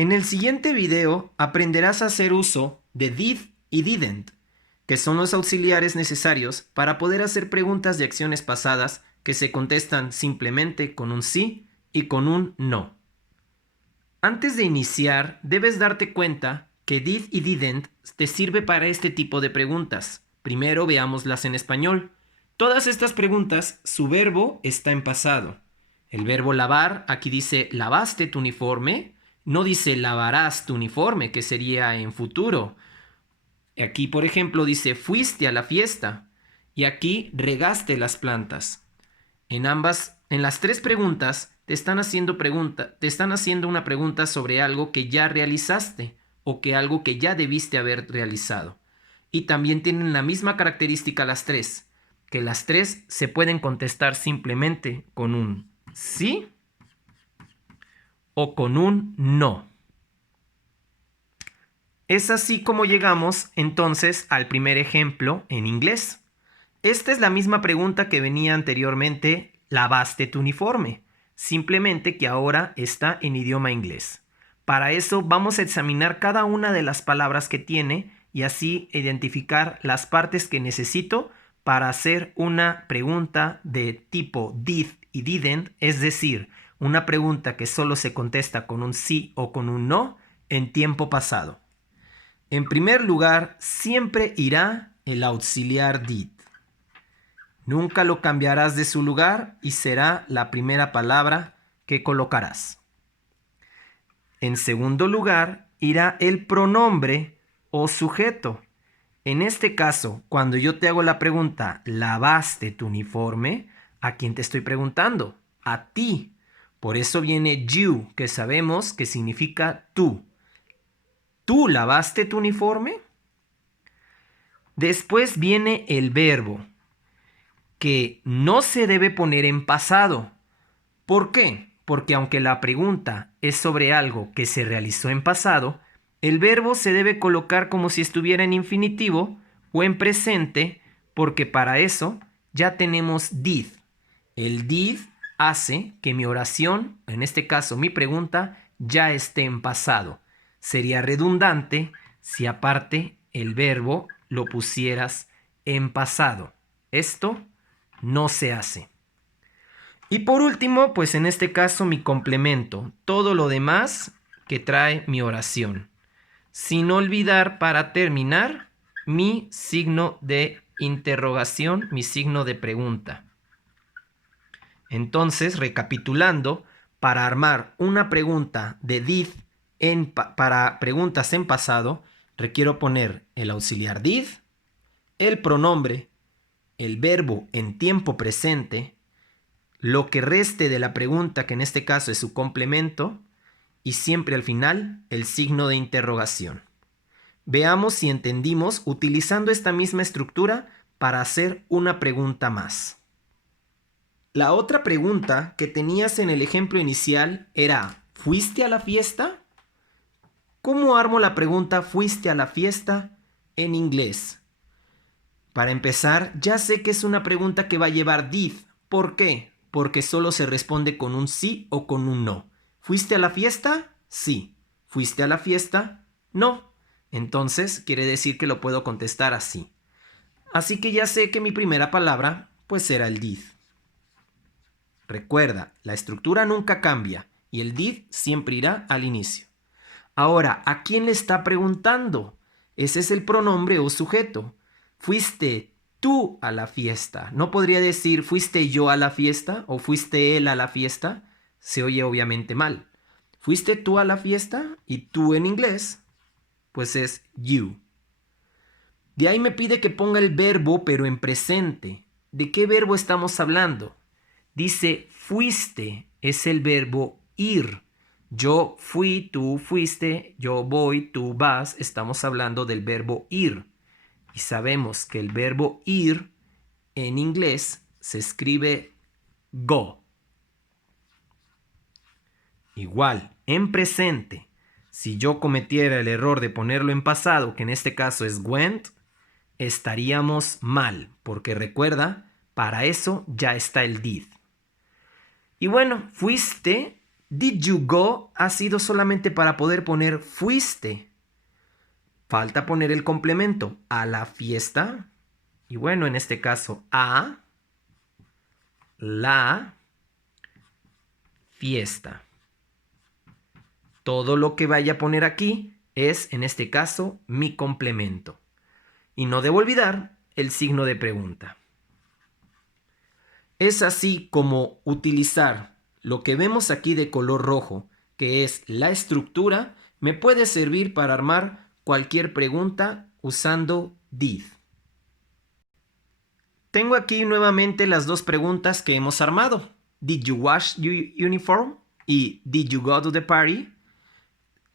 En el siguiente video aprenderás a hacer uso de did y didn't, que son los auxiliares necesarios para poder hacer preguntas de acciones pasadas que se contestan simplemente con un sí y con un no. Antes de iniciar, debes darte cuenta que did y didn't te sirve para este tipo de preguntas. Primero veámoslas en español. Todas estas preguntas, su verbo está en pasado. El verbo lavar, aquí dice lavaste tu uniforme, no dice lavarás tu uniforme, que sería en futuro. Aquí, por ejemplo, dice fuiste a la fiesta y aquí regaste las plantas. En las tres preguntas te están haciendo una pregunta sobre algo que ya realizaste o que algo que ya debiste haber realizado. Y también tienen la misma característica las tres, que las tres se pueden contestar simplemente con un sí o con un no. Es así como llegamos entonces al primer ejemplo en inglés. Esta es la misma pregunta que venía anteriormente, ¿lavaste tu uniforme? Simplemente que ahora está en idioma inglés. Para eso vamos a examinar cada una de las palabras que tiene y así identificar las partes que necesito para hacer una pregunta de tipo did y didn't, es decir, una pregunta que solo se contesta con un sí o con un no en tiempo pasado. En primer lugar, siempre irá el auxiliar did. Nunca lo cambiarás de su lugar y será la primera palabra que colocarás. En segundo lugar, irá el pronombre o sujeto. En este caso, cuando yo te hago la pregunta, ¿lavaste tu uniforme? ¿A quién te estoy preguntando? A ti. Por eso viene you, que sabemos que significa tú. ¿Tú lavaste tu uniforme? Después viene el verbo, que no se debe poner en pasado. ¿Por qué? Porque aunque la pregunta es sobre algo que se realizó en pasado, el verbo se debe colocar como si estuviera en infinitivo o en presente, porque para eso ya tenemos did. El did hace que mi oración, en este caso mi pregunta, ya esté en pasado. Sería redundante si aparte el verbo lo pusieras en pasado. Esto no se hace. Y por último, pues en este caso mi complemento, todo lo demás que trae mi oración. Sin olvidar para terminar mi signo de interrogación, mi signo de pregunta. Entonces, recapitulando, para armar una pregunta de did para preguntas en pasado, requiero poner el auxiliar did, el pronombre, el verbo en tiempo presente, lo que reste de la pregunta, que en este caso es su complemento, y siempre al final el signo de interrogación. Veamos si entendimos utilizando esta misma estructura para hacer una pregunta más. La otra pregunta que tenías en el ejemplo inicial era, ¿fuiste a la fiesta? ¿Cómo armo la pregunta ¿fuiste a la fiesta? En inglés. Para empezar, ya sé que es una pregunta que va a llevar did. ¿Por qué? Porque solo se responde con un sí o con un no. ¿Fuiste a la fiesta? Sí. ¿Fuiste a la fiesta? No. Entonces quiere decir que lo puedo contestar así. Así que ya sé que mi primera palabra pues será el did. Recuerda, la estructura nunca cambia y el did siempre irá al inicio. Ahora, ¿a quién le está preguntando? Ese es el pronombre o sujeto. ¿Fuiste tú a la fiesta? No podría decir ¿fuiste yo a la fiesta? O ¿fuiste él a la fiesta? Se oye obviamente mal. ¿Fuiste tú a la fiesta? Y tú en inglés, pues es you. De ahí me pide que ponga el verbo pero en presente. ¿De qué verbo estamos hablando? Dice fuiste, es el verbo ir. Yo fui, tú fuiste, yo voy, tú vas. Estamos hablando del verbo ir. Y sabemos que el verbo ir en inglés se escribe go. Igual, en presente, si yo cometiera el error de ponerlo en pasado, que en este caso es went, estaríamos mal, porque recuerda, para eso ya está el did. Y bueno, fuiste Did you go ha sido solamente para poder poner fuiste. Falta poner el complemento a la fiesta. Y bueno, en este caso, a la fiesta. Todo lo que vaya a poner aquí es, en este caso, mi complemento. Y no debo olvidar el signo de pregunta. Es así como utilizar lo que vemos aquí de color rojo, que es la estructura, me puede servir para armar cualquier pregunta usando did. Tengo aquí nuevamente las dos preguntas que hemos armado. Did you wash your uniform? Y did you go to the party?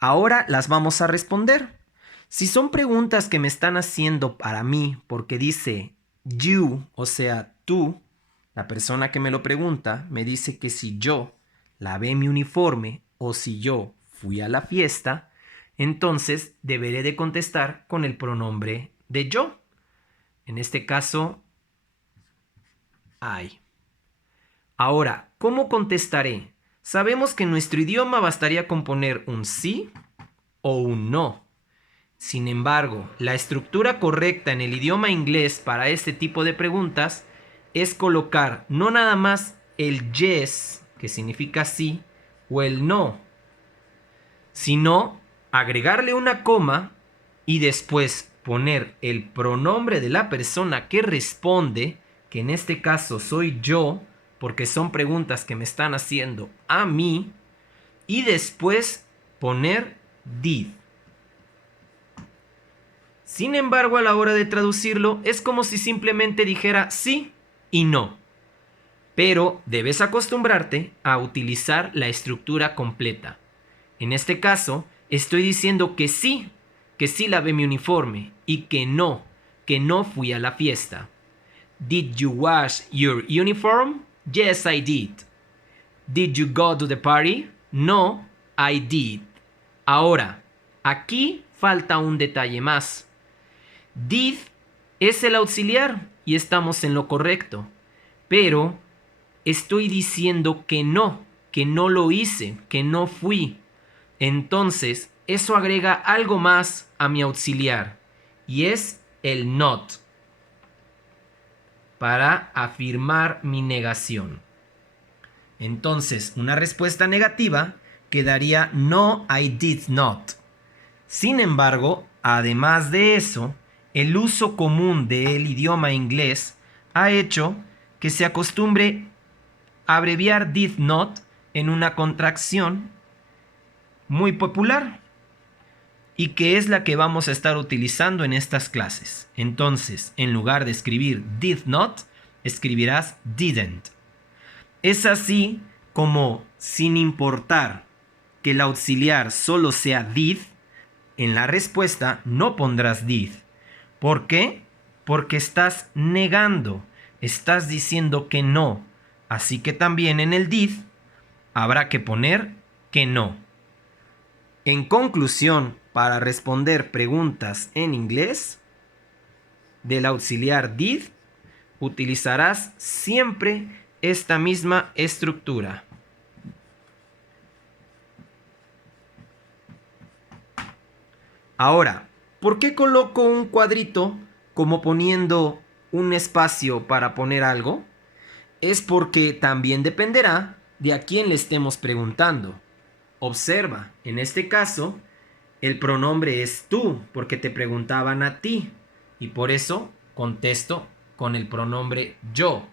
Ahora las vamos a responder. Si son preguntas que me están haciendo para mí porque dice you, o sea, tú, la persona que me lo pregunta, me dice que si yo lavé mi uniforme o si yo fui a la fiesta, entonces deberé de contestar con el pronombre de yo. En este caso, I. Ahora, ¿cómo contestaré? Sabemos que en nuestro idioma bastaría con poner un sí o un no. Sin embargo, la estructura correcta en el idioma inglés para este tipo de preguntas es colocar no nada más el yes, que significa sí, o el no, sino agregarle una coma y después poner el pronombre de la persona que responde, que en este caso soy yo, porque son preguntas que me están haciendo a mí, y después poner did. Sin embargo, a la hora de traducirlo, es como si simplemente dijera sí y no. Pero debes acostumbrarte a utilizar la estructura completa. En este caso, estoy diciendo que sí lavé mi uniforme, y que no fui a la fiesta. Did you wash your uniform? Yes, I did. Did you go to the party? No, I did. Ahora, aquí falta un detalle más. Did es el auxiliar y estamos en lo correcto, pero estoy diciendo que no lo hice, que no fui. Entonces, eso agrega algo más a mi auxiliar y es el not para afirmar mi negación. Entonces, una respuesta negativa quedaría no, I did not. Sin embargo, además de eso, el uso común del idioma inglés ha hecho que se acostumbre a abreviar did not en una contracción muy popular y que es la que vamos a estar utilizando en estas clases. Entonces, en lugar de escribir did not, escribirás didn't. Es así como, sin importar que el auxiliar solo sea did, en la respuesta no pondrás did. ¿Por qué? Porque estás negando, estás diciendo que no. Así que también en el did habrá que poner que no. En conclusión, para responder preguntas en inglés, del auxiliar did, utilizarás siempre esta misma estructura. Ahora, ¿por qué coloco un cuadrito como poniendo un espacio para poner algo? Es porque también dependerá de a quién le estemos preguntando. Observa, en este caso, el pronombre es tú, porque te preguntaban a ti, y por eso contesto con el pronombre yo.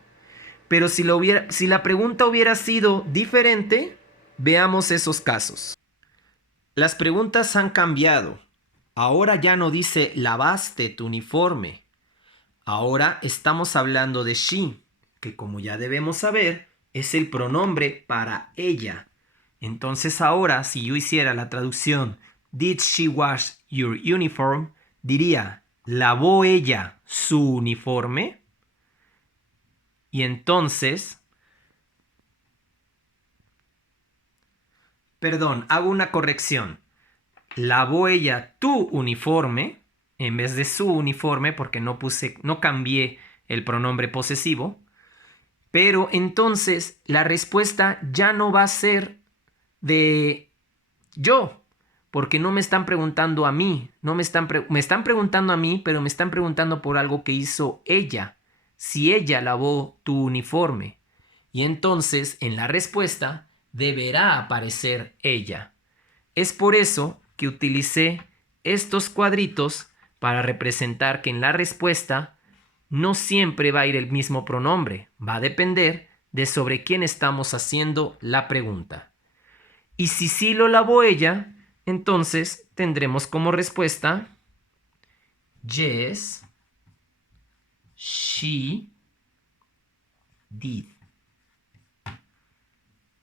Pero si la pregunta hubiera sido diferente, veamos esos casos. Las preguntas han cambiado. Ahora ya no dice lavaste tu uniforme. Ahora estamos hablando de she, que como ya debemos saber, es el pronombre para ella. Entonces ahora, si yo hiciera la traducción Did she wash your uniform? Diría, ¿lavó ella su uniforme? Y entonces, hago una corrección. ¿Lavó ella tu uniforme? En vez de su uniforme, porque no cambié el pronombre posesivo. Pero entonces la respuesta ya no va a ser de yo, porque no me están preguntando a mí, me están preguntando a mí, pero me están preguntando por algo que hizo ella, si ella lavó tu uniforme. Y entonces en la respuesta deberá aparecer ella. Es por eso que utilicé estos cuadritos para representar que en la respuesta no siempre va a ir el mismo pronombre, va a depender de sobre quién estamos haciendo la pregunta. Y si sí lo lavó ella, entonces tendremos como respuesta yes, she did.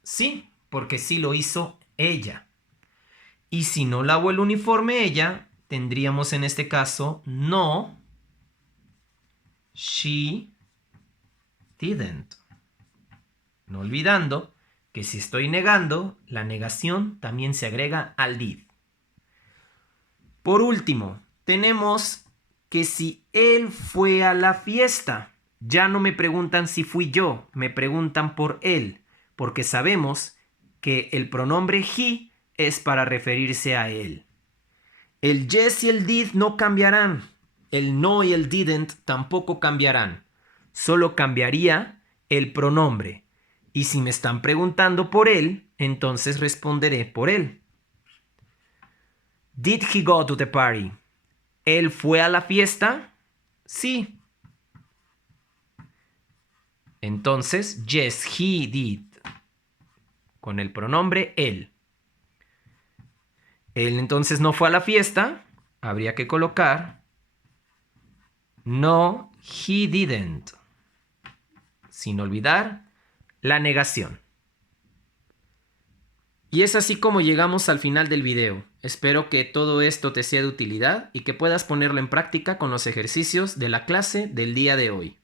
Sí, porque sí lo hizo ella. Y si no lavó el uniforme ella, tendríamos en este caso no, she didn't. No olvidando que si estoy negando, la negación también se agrega al did. Por último, tenemos que si él fue a la fiesta, ya no me preguntan si fui yo, me preguntan por él, porque sabemos que el pronombre he es para referirse a él. El yes y el did no cambiarán, el no y el didn't tampoco cambiarán, solo cambiaría el pronombre. Y si me están preguntando por él, entonces responderé por él. Did he go to the party? ¿Él fue a la fiesta? Sí. Entonces, yes, he did. Con el pronombre él. Él entonces no fue a la fiesta. Habría que colocar no, he didn't. Sin olvidar la negación. Y es así como llegamos al final del video. Espero que todo esto te sea de utilidad y que puedas ponerlo en práctica con los ejercicios de la clase del día de hoy.